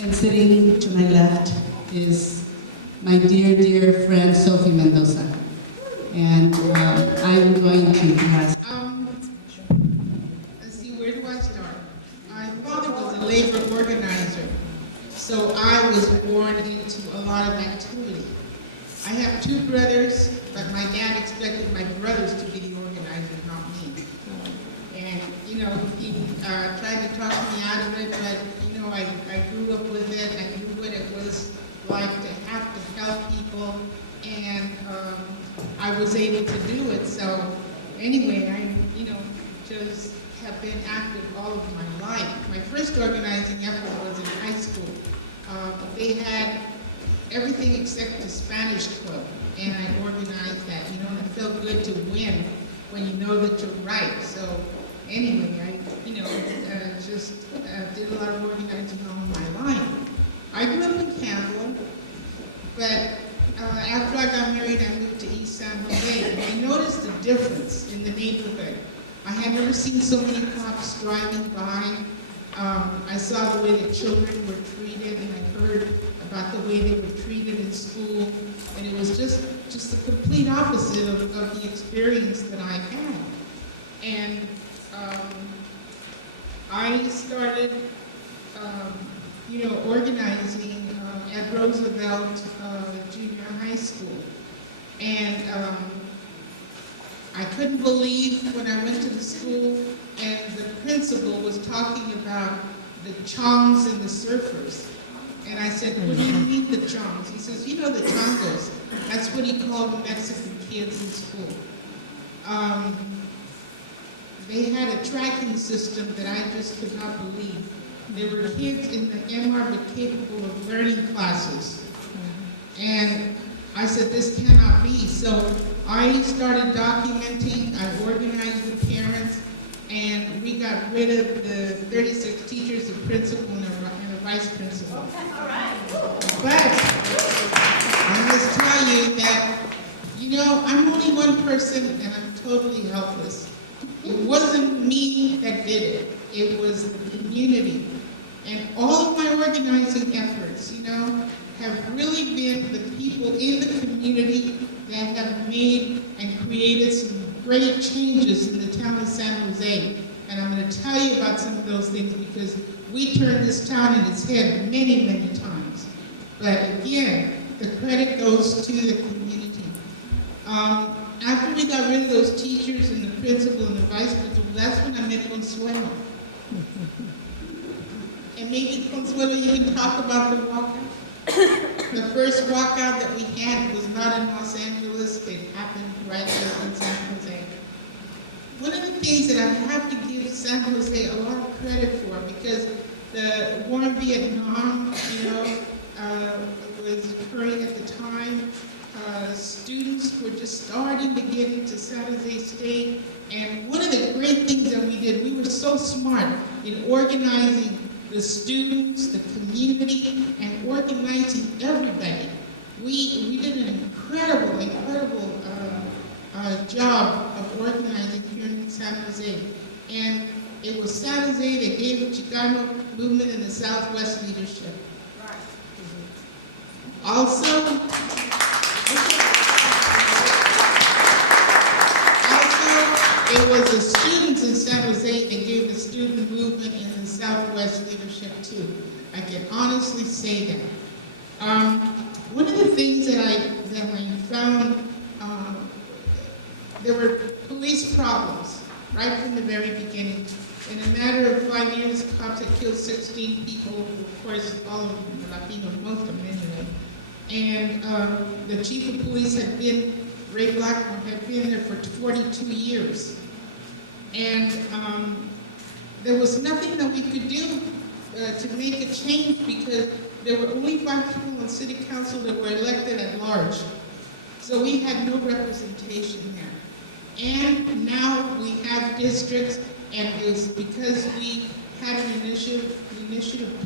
And sitting to my left is my dear, dear friend, Sofia Mendoza. And I'm going to ask. Let's see, where do I start? My father was a labor organizer, so I was born into a lot of activity. I have two brothers, but my dad expected my brothers to be the organizers, not me. And, you know, he tried to talk me out of it, but, you know, I grew up with it. I knew what it was like to have to help people, and I was able to do it. So anyway, I, you know, just have been active all of my life. My first organizing effort was in high school. They had everything except the Spanish club, and I organized that, you know, and it felt good to win when you know that you're right. So anyway, I, you know, just did a lot of organizing all my life. I grew up in Campbell, but after I got married, I moved to East San Jose, and I noticed the difference in the neighborhood. I had never seen so many cops driving by. I saw the way that children were treated, and I heard about the way they were treated in school, and it was just the complete opposite of the experience that I had. And I started, you know, organizing at Roosevelt Junior High School, and I couldn't believe when I went to the school and the principal was talking about the chongs and the surfers. And I said, what do you mean the chongs? He says, you know the chongos. That's what he called the Mexican kids in school. They had a tracking system that I just could not believe. There were kids in the MR but capable of learning classes. And I said, this cannot be. So I started documenting, I organized the parents, and we got rid of the 36 teachers, the principal, and the vice principal. All right. But I must tell you that, you know, I'm only one person and I'm totally helpless. It wasn't me that did it. It was the community. And all of my organizing efforts, you know, have really been the people in the community that have made and created some great changes in the town of San Jose. And I'm going to tell you about some of those things because we turned this town in its head many, many times. But again, the credit goes to the community. After we got rid of those teachers and the principal and the vice principal, that's when I met Consuelo. And maybe, Consuelo, you can talk about the walkout. The first walkout that we had was not in Los Angeles. It happened right there in San Jose. One of the things that I have to give San Jose a lot of credit for, because the war in Vietnam, you know, was occurring at the time. Students were just starting to get into San Jose State. And one of the great things that we did, we were so smart in organizing the students, the community, and organizing everybody. We did an incredible job of organizing here in San Jose. And it was San Jose that gave the Chicano movement in the Southwest leadership. Also, it was the students in San Jose that gave the student movement in the Southwest leadership too. I can honestly say that. One of the things that I found, there were police problems right from the very beginning. In a matter of 5 years, cops had killed 16 people, of course, all of them were Latinos, most of them anyway. And the chief of police had been, Ray Blackmore, had been there for 42 years. And there was nothing that we could do to make a change because there were only 5 people on city council that were elected at large. So we had no representation there. And now we have districts, and it's because we had an initiative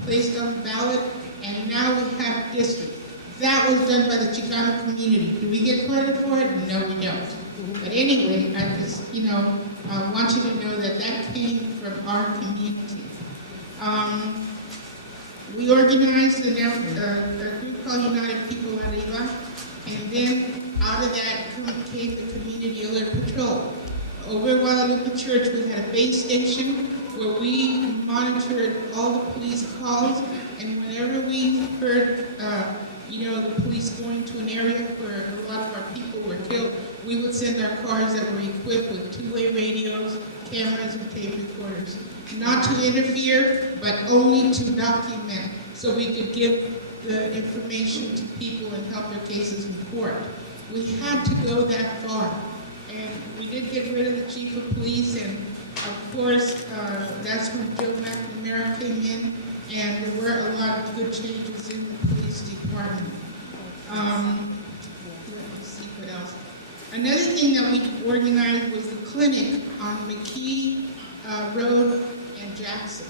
placed on the ballot, and now we have districts. That was done by the Chicano community. Do we get credit for it? No, we don't. But anyway, I just, you know, I want you to know that that came from our community. we organized a group called United People Arriba, and then out of that came the Community Alert Patrol. Over at Guadalupe Church, we had a base station where we monitored all the police calls, and whenever we heard, the police going to an area where a lot of our people were killed, we would send our cars that were equipped with two-way radios, cameras, and tape recorders. Not to interfere, but only to document, so we could give the information to people and help their cases in court. We had to go that far, and we did get rid of the chief of police, and of course, that's when Joe McNamara came in, and there were a lot of good changes in the police department. Let me see what else. Another thing that we organized was the clinic on McKee Road and Jackson.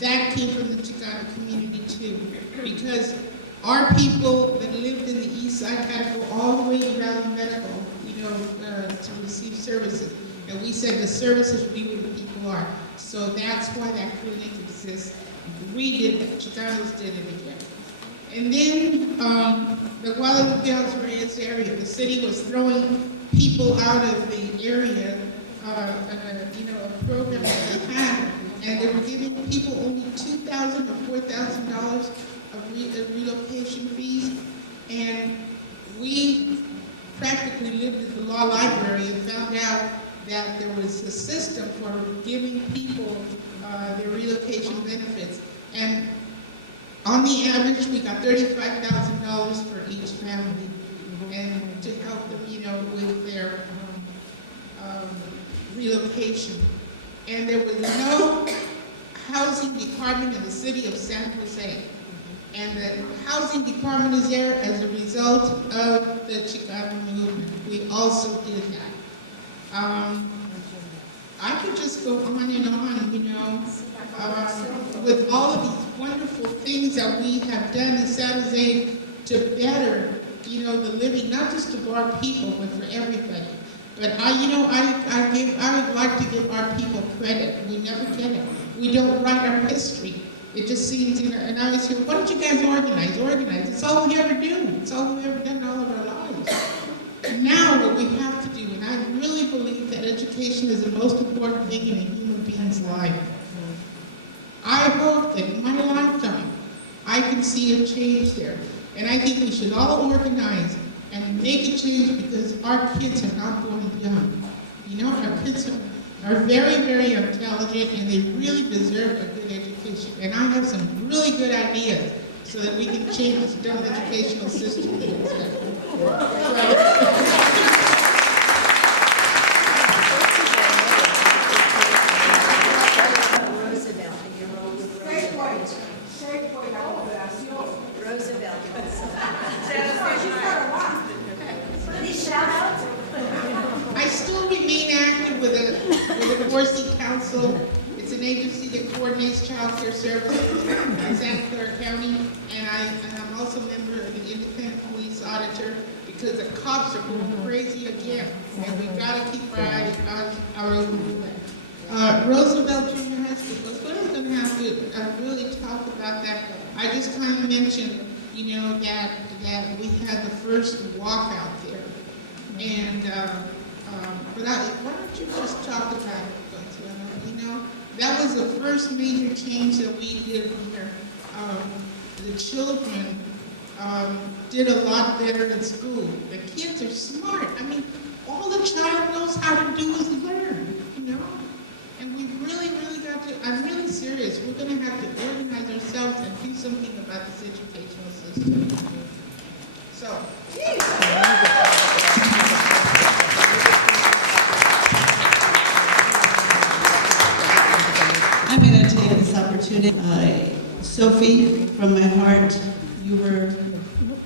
That came from the Chicano community too, because our people that lived in the east side had to go all the way to Valley Medical, to receive services. And we said the services be where the people are. So that's why that clinic exists. We did it, Chicanos did it again. And then the Guadalupe Reyes area, the city was throwing people out of the area, a program that they had, and they were giving people only $2,000 or $4,000 of relocation fees. And we practically lived at the law library and found out that there was a system for giving people their relocation benefits. And on the average, we got $35,000 for each family, and to help them, with their relocation. And there was no housing department in the city of San Jose. And the housing department is there as a result of the Chicano movement. We also did that. I could just go on and on, with all of these wonderful things that we have done in San Jose to better, the living, not just of our people, but for everybody. But I would like to give our people credit. We never get it. We don't write our history. It just seems, and I was here, why don't you guys organize? Organize. It's all we ever do. It's all we've ever done all of our lives. Now what we have to do, and I really believe that education is the most important thing in a human being's life. I hope that in my lifetime, I can see a change there. And I think we should all organize and make a change, because our kids are not going young. Our kids are very, very intelligent, and they really deserve a good education. And I have some really good ideas so that we can change this dumb educational system. I still remain active with the Corsi Council. It's an agency that coordinates child care services in Santa Clara County, and I'm also a member of the Independent Police Auditor, because the cops are going crazy again, and we've got to keep our eyes on our own. Roosevelt Junior High School, what I'm going to have to really talk about that. I just kind of mentioned, that we had the first walkout there, and but why don't you just talk about it? That was the first major change that we did here. The children did a lot better in school. The kids are smart. All the child knows how to do is learn, And we really, really got to, I'm really serious, we're going to have to organize ourselves and do something about this educational system. So, I'm going to take this opportunity. Sophie, from my heart, you were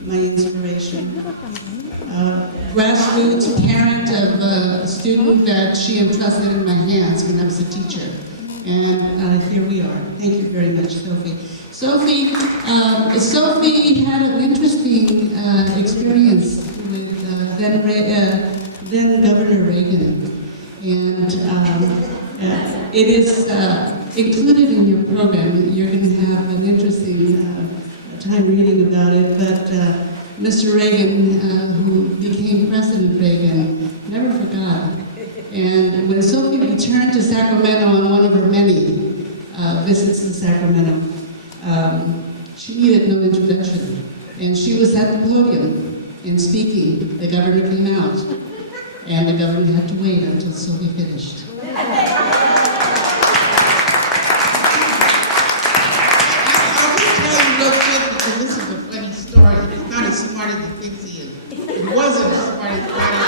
my inspiration. Grassroots parent of a student that she entrusted in my hands when I was a teacher. And here we are. Thank you very much, Sophie. Sophie had an interesting experience with then Governor Reagan. And it is included in your program. You're going to have an interesting time reading about it, but Mr. Reagan, who became President Reagan, never forgot. And when Sophie returned to Sacramento on one of her many visits to Sacramento, she needed no introduction. And she was at the podium and speaking. The governor came out, and the governor had to wait until Sophie finished. This is a funny story. He's not as smart as he thinks he is. He wasn't as smart as he thought he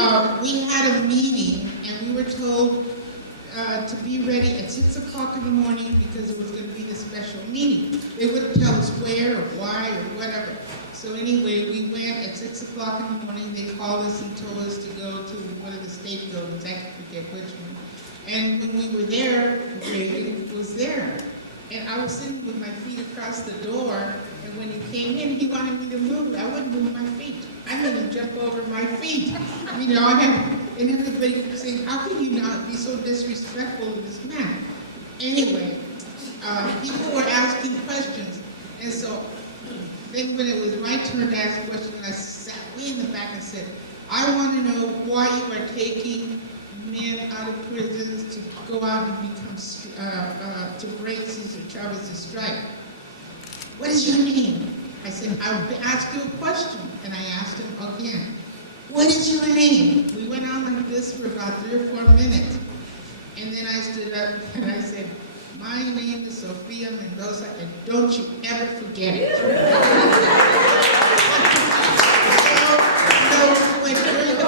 was. We had a meeting, and we were told to be ready at 6 o'clock in the morning because it was going to be the special meeting. They wouldn't tell us where or why or whatever. So anyway, we went at 6 o'clock in the morning. They called us and told us to go to one of the state buildings. I forget which one. And when we were there, Reagan was there. And I was sitting with my feet across the door, and when he came in, he wanted me to move. I wouldn't move my feet. I made him jump over my feet. You know, and everybody was saying, how can you not be so disrespectful to this man? Anyway, people were asking questions. And so then when it was my turn to ask questions, I sat way in the back and said, I want to know why you are taking men out of prisons to go out and become, to break Cesar Chavez's strike. What is your name? I said, I'll ask you a question. And I asked him again, what is your name? We went on like this for about 3 or 4 minutes. And then I stood up and I said, my name is Sofia Mendoza, and don't you ever forget it. So when during the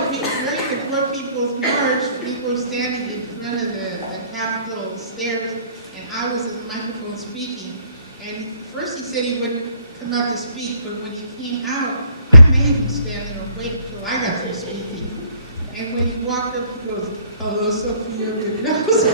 Poor People's March, people were standing in front of the Capitol stairs, and I was at the microphone speaking. And first he said he wouldn't come out to speak, but when he came out, I made him stand there and wait until I got through speaking. And when he walked up, he goes, hello, Sofia Mendoza.